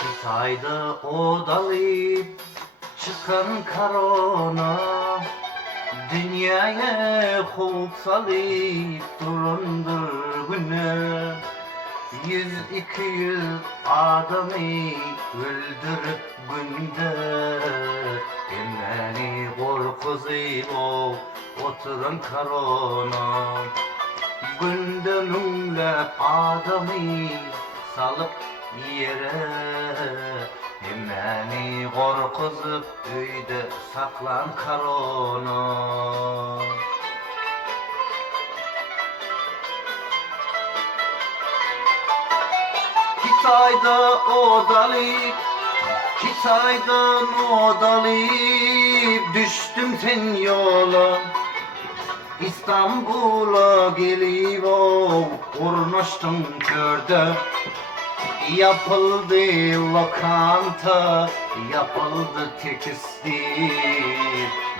Kitayda odalayıp çıkan korona, dünyaya hop salıp durundur günü. 100-200 adamı öldürüp günde, beni korkuzuyla oturan korona. Günde minglep adamı salıp yere, beni korkuzup öyde saklan korona. Kitayda odalayıp, Kitaydan odalayıp düştüm sen yola. İstanbul'a gelip urnaştım körde. Yapıldı lokanta, yapıldı tekstil.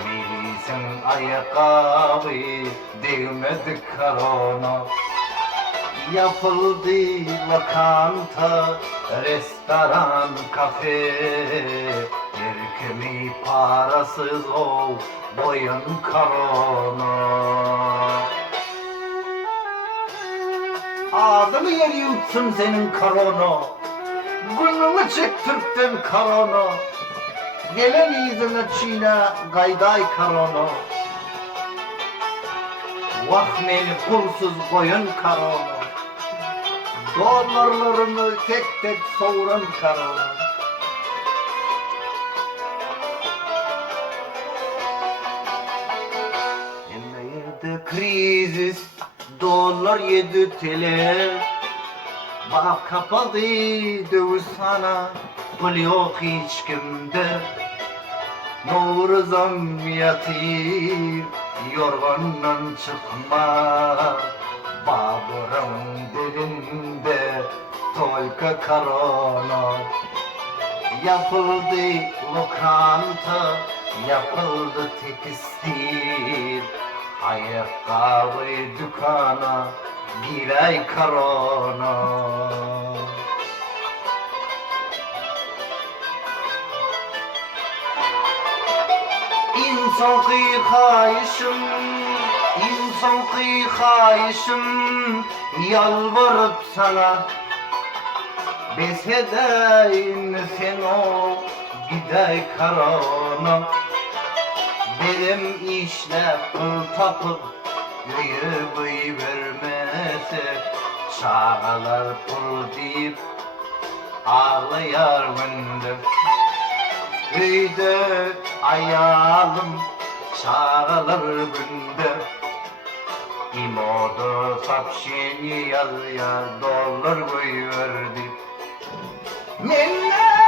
Milisin ayakkabı değmedi korona. Yapıldı lokanta, restoran, kafe. Bir kimi parasız ol, boyun korona. Ağzını yer yutsun senin korona. Gülünü çektirttin korona. Gelen yüzüne çiğne gayday korona. Vahmeli pulsuz koyun korona. Dolarlarını tek tek soğuran korona. Yerde krizis, dolar 7 TL. Bak kapalı dövüş sana, pul yok hiç kimde. Novruz'um yatır, yorgandan çıkma. Babur'un dilinde tolka korona. Yapıldı lokanta, yapıldı tekstil. Ayakkabı dükkanı, gilay korona. İnsan kıyıkayışım, insan kıyıkayışım, yalvarıp sana. Besedeyin sen o giday korona. Benim işle kıl tapıp yürü vermese, çağalar pul deyip ağlayar gündür. Köyde ayalım çağalar günde. İmoda sapşeni yaz dolar koyuverdi. Minnet